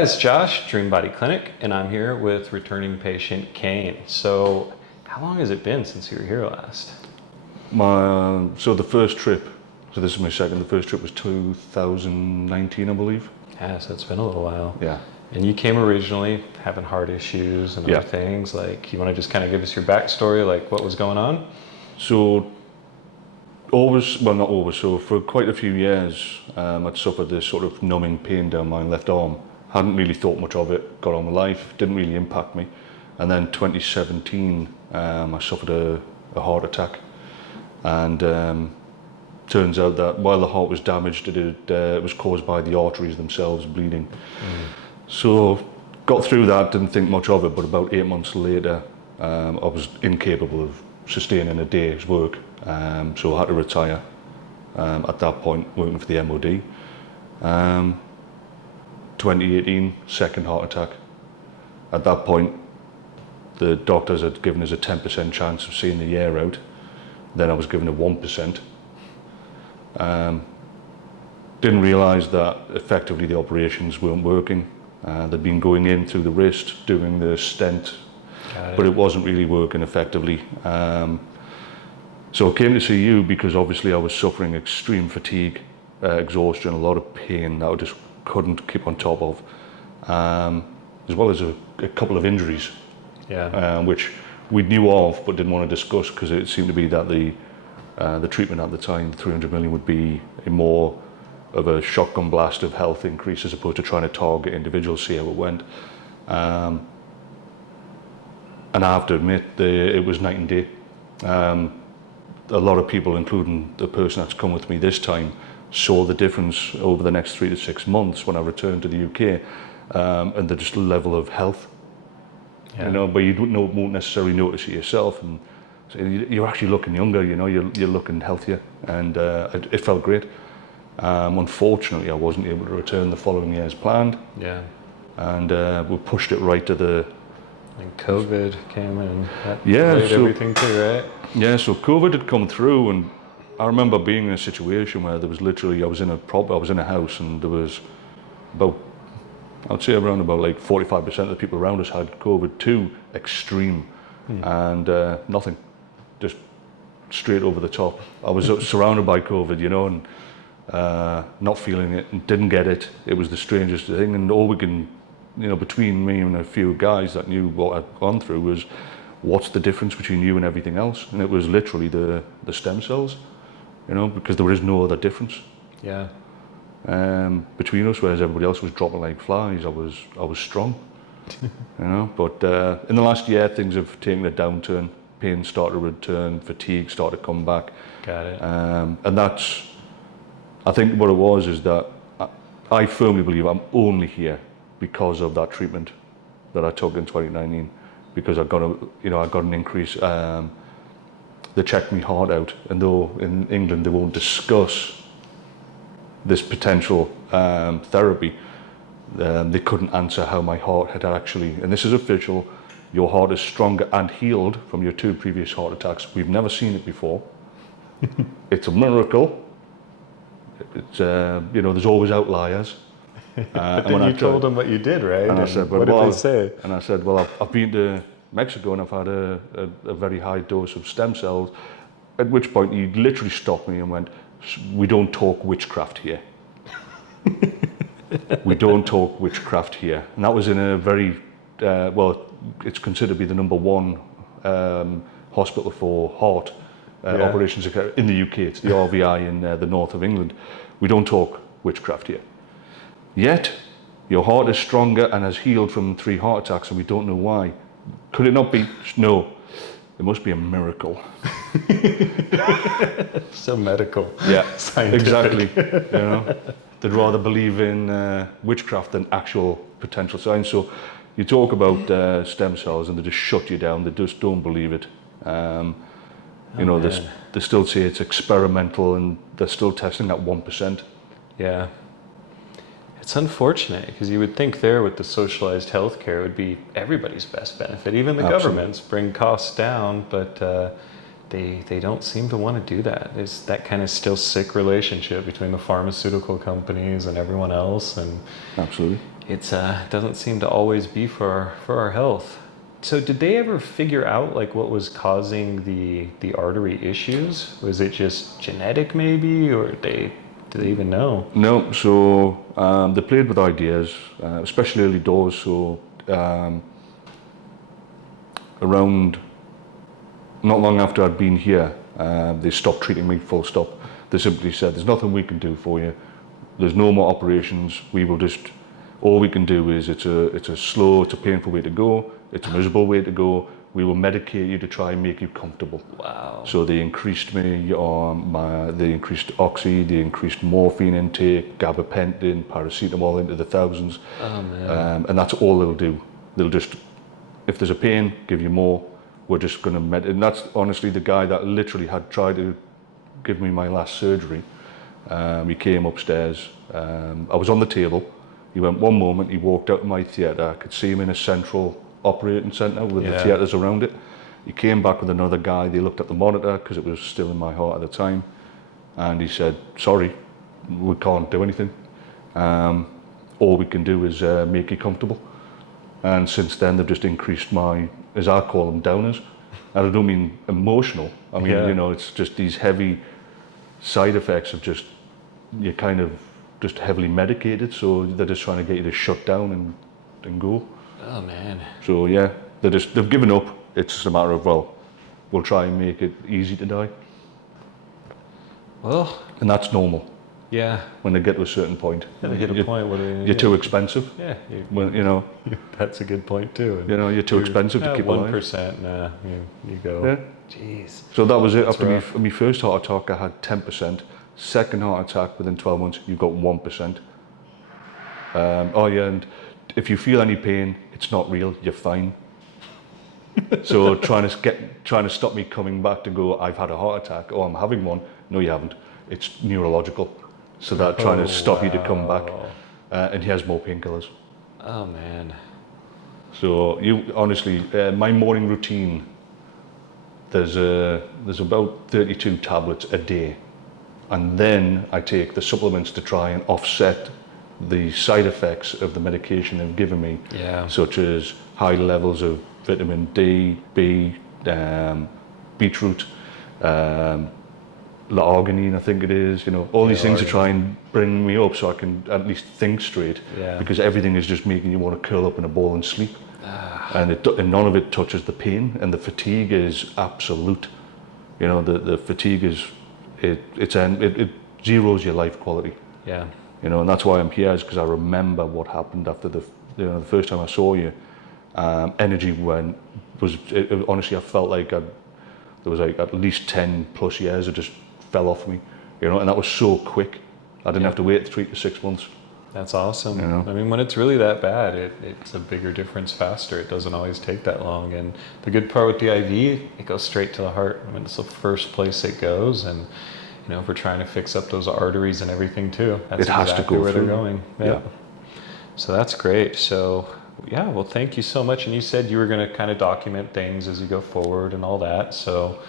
guys, Josh, Dream Body Clinic, and I'm here with returning patient Cain. So, how long has it been since you were here last? So the first trip, so this is my second, the first trip was 2019, I believe. Yeah, so it's been a little while. Yeah. And you came originally having heart issues and other things. Like, you want to just kind of give us your backstory, like what was going on? So not always, so for quite a few years, I'd suffered this sort of numbing pain down my left arm. Hadn't really thought much of it, got on with life, didn't really impact me. And then 2017, I suffered a heart attack. And turns out that while the heart was damaged, it was caused by the arteries themselves bleeding. So got through that, didn't think much of it, but about 8 months later, I was incapable of sustaining a day's work. So I had to retire at that point, working for the MOD. 2018, second heart attack. At that point, the doctors had given us a 10% chance of seeing the year out. Then I was given a 1%. Didn't realise that effectively the operations weren't working. They'd been going in through the wrist, doing the stent, but it wasn't really working effectively. So I came to see you because obviously I was suffering extreme fatigue, exhaustion, a lot of pain that I just couldn't keep on top of, as well as a couple of injuries, which we knew of but didn't want to discuss because it seemed to be that the treatment at the time, the 300 million, would be a more of a shotgun blast of health increase as opposed to trying to target individuals, see how it went. And I have to admit, it was night and day. A lot of people, including the person that's come with me this time, saw the difference over the next 3 to 6 months when I returned to the UK, and the just level of health. You know, but you won't necessarily notice it yourself, and so you're actually looking younger. You know, you're looking healthier, and it felt great. Unfortunately, I wasn't able to return the following year as planned. Yeah. And we pushed it right to the. And COVID came in. That so everything too, right? Yeah. So COVID had come through, and I remember being in a situation where there was literally I was in a house, and there was about, I'd say around about like 45% of the people around us had COVID too, extreme, and nothing, just straight over the top. I was surrounded by COVID, you know, and not feeling it, and didn't get it. It was the strangest thing, and all we can, you know, between me and a few guys that knew what I'd gone through was, what's the difference between you and everything else? And it was literally the stem cells, you know, because there is no other difference. Yeah. Between us, whereas everybody else was dropping like flies, I was strong, you know. But in the last year, things have taken a downturn. Pain started to return, fatigue started to come back. Got it. And that's, I think what it was is that I firmly believe I'm only here because of that treatment that I took in 2019, because I got an increase. They checked me heart out, and though in England they won't discuss this potential therapy, they couldn't answer how my heart had actually, and this is official, your heart is stronger and healed from your 2 previous heart attacks. We've never seen it before. It's a miracle. It's you know, there's always outliers. But then you told them what you did, right? And I said, what did they say? And I said, well, I've been to Mexico and I've had a very high dose of stem cells. At which point he literally stopped me and went, we don't talk witchcraft here. We don't talk witchcraft here. And that was in a very, well, it's considered to be the #1 hospital for heart operations in the UK. It's the RVI in the north of England. We don't talk witchcraft here. Yet, your heart is stronger and has healed from 3 heart attacks, and we don't know why. Could it not be? No. It must be a miracle. So medical. Yeah, scientific. exactly. You know, they'd rather believe in witchcraft than actual potential science. So you talk about stem cells and they just shut you down. They just don't believe it. You know, they still say it's experimental, and they're still testing at 1%. Yeah. It's unfortunate, because you would think there with the socialized healthcare it would be everybody's best benefit. Even the governments bring costs down, but they don't seem to want to do that. There's that kind of still sick relationship between the pharmaceutical companies and everyone else. And absolutely. it's doesn't seem to always be for our health. So did they ever figure out like what was causing the artery issues? Was it just genetic maybe, or did they even know? No, so they played with ideas, especially early doors. So around not long after I'd been here, they stopped treating me full stop. They simply said, there's nothing we can do for you. There's no more operations. We will just, all we can do is, it's a slow, it's a painful way to go. It's a miserable way to go. We will medicate you to try and make you comfortable. Wow. So they increased me, they increased oxy, they increased morphine intake, gabapentin, paracetamol into the thousands. Oh man. And that's all they'll do. They'll just, if there's a pain, give you more. We're just going to and that's honestly the guy that literally had tried to give me my last surgery. He came upstairs. I was on the table. He went one moment, he walked out of my theatre. I could see him in a central operating centre with the theatres around it. He came back with another guy. They looked at the monitor because it was still in my heart at the time. And he said, sorry, we can't do anything. All we can do is make you comfortable. And since then, they've just increased my, as I call them, downers. And I don't mean emotional. I mean, you know, it's just these heavy side effects of just, you're kind of just heavily medicated. So they're just trying to get you to shut down and go. Oh man. So yeah, they've given up. It's just a matter of, well, we'll try and make it easy to die. Well. And that's normal. Yeah. When they get to a certain point. Yeah, they hit a point where you're too expensive. Yeah. You know. That's a good point too. You know, you're too expensive to keep alive. 1%, nah, you go. Yeah. Jeez. So that was it. After my first heart attack, I had 10%. Second heart attack, within 12 months, you've got 1%. Oh yeah, and if you feel any pain, it's not real. You're fine. So trying to stop me coming back to go, I've had a heart attack, or I'm having one. No, you haven't. It's neurological. So they're trying to stop you to come back. And he has more painkillers. Oh man. So you honestly, my morning routine, there's about 32 tablets a day, and then I take the supplements to try and offset the side effects of the medication they've given me, such as high levels of vitamin D, B, beetroot, arginine, I think it is, you know, all these things to try and bring me up so I can at least think straight, because everything is just making you want to curl up in a ball and sleep. And none of it touches the pain, and the fatigue is absolute. You know, the fatigue is, it zeroes your life quality. Yeah. You know, and that's why I'm here, is because I remember what happened after the first time I saw you. Energy honestly, I felt like there was like at least 10 plus years it just fell off me, you know, and that was so quick. I didn't have to wait 3 to 6 months. That's awesome. You know? I mean, when it's really that bad, it's a bigger difference faster. It doesn't always take that long. And the good part with the IV, it goes straight to the heart. I mean, it's the first place it goes. And, you know, if we're trying to fix up those arteries and everything too, that's exactly where they're going. Yeah. So that's great. So, yeah, well, thank you so much. And you said you were going to kind of document things as you go forward and all that. So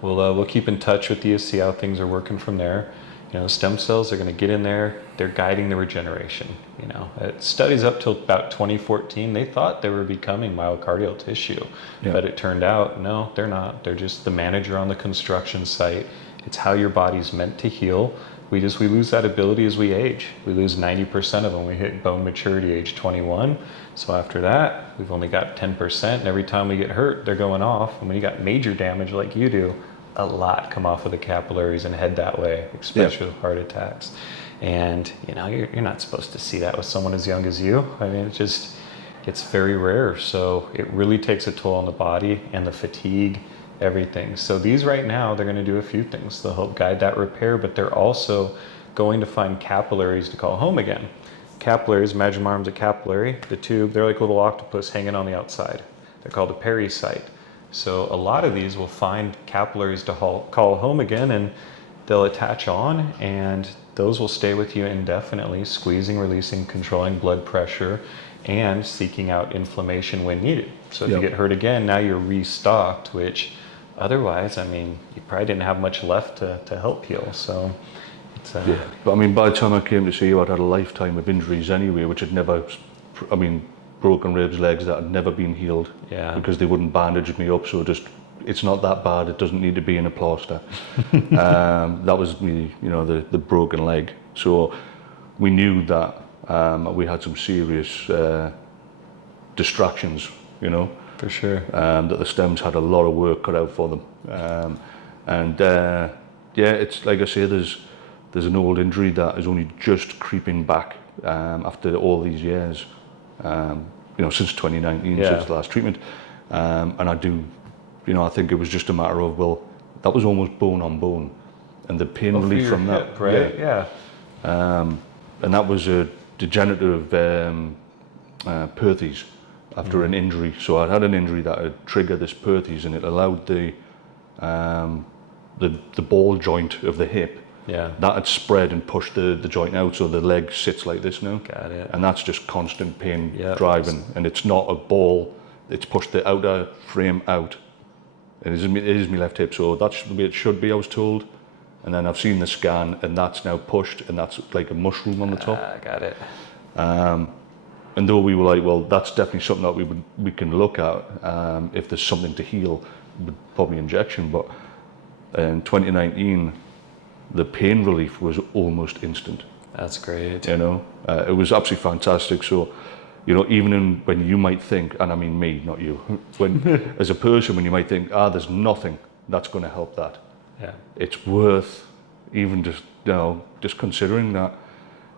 we'll keep in touch with you, see how things are working from there. You know, stem cells are going to get in there. They're guiding the regeneration. You know, studies up till about 2014, they thought they were becoming myocardial tissue, but it turned out, no, they're not. They're just the manager on the construction site. It's how your body's meant to heal. We lose that ability as we age. We lose 90% of them. We hit bone maturity age 21. So after that, we've only got 10%. And every time we get hurt, they're going off. And when you got major damage like you do, a lot come off of the capillaries and head that way, especially with heart attacks. And you know, you're not supposed to see that with someone as young as you. I mean, it's very rare. So it really takes a toll on the body and the fatigue, everything. So these right now, they're going to do a few things. They'll help guide that repair, but they're also going to find capillaries to call home again. Capillaries, imagine my arm's a capillary. The tube, they're like a little octopus hanging on the outside. They're called a pericyte. So a lot of these will find capillaries to call home again, and they'll attach on, and those will stay with you indefinitely, squeezing, releasing, controlling blood pressure, and seeking out inflammation when needed. So if you get hurt again, now you're restocked, which otherwise, I mean, you probably didn't have much left to help heal. So it's but I mean, by the time I came to see you, I'd had a lifetime of injuries anyway, which had never I mean, broken ribs, legs that had never been healed Yeah. because they wouldn't bandage me up. So it's not that bad. It doesn't need to be in a plaster. That was me, the broken leg. So we knew that we had some serious distractions, For sure. that the stems had a lot of work cut out for them. It's like I say, there's an old injury that is only just creeping back after all these years, since 2019, since the last treatment. And I do, I think it was just a matter of, well, that was almost bone on bone. And the pain relief from that. Hip, right? Yeah. And that was a degenerative Perthes after an injury. So I'd had an injury that had triggered this Perthes, and it allowed the ball joint of the hip that had spread and pushed the joint out, so the leg sits like this now. Got it. And that's just constant pain driving, and it's not a ball, it's pushed the outer frame out. It is my left hip, so that's the way it should be, I was told. And then I've seen the scan, and that's now pushed, and that's like a mushroom on the top. Got it. And though we were like, well, that's definitely something that we can look at if there's something to heal, probably injection. But in 2019, the pain relief was almost instant. That's great. It was absolutely fantastic. So, even when you might think, and I mean me, not you, when as a person, when you might think, there's nothing that's going to help that. Yeah. It's worth even just considering that.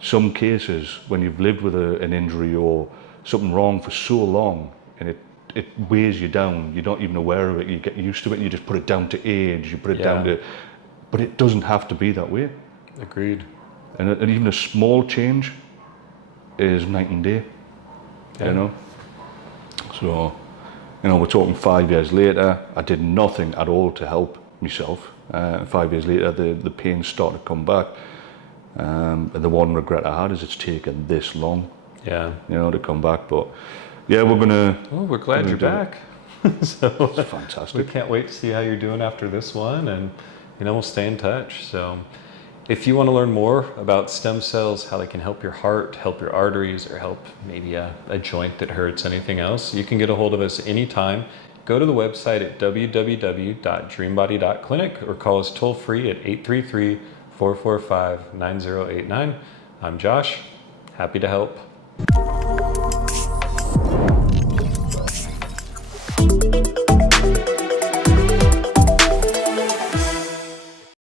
Some cases, when you've lived with an injury or something wrong for so long, and it weighs you down, you're not even aware of it, you get used to it, you just put it down to age, you put it down to, but it doesn't have to be that way. Agreed. And even a small change is night and day, So, we're talking 5 years later, I did nothing at all to help myself. 5 years later, the pain started to come back. And the one regret I had is it's taken this long, to come back. But we're glad you're back. So it's fantastic. We can't wait to see how you're doing after this one, and we'll stay in touch. So if you want to learn more about stem cells, how they can help your heart, help your arteries, or help maybe a joint that hurts, anything else, you can get a hold of us anytime. Go to the website at www.dreambody.clinic or call us toll free at 833-445-9089. I'm Josh, happy to help.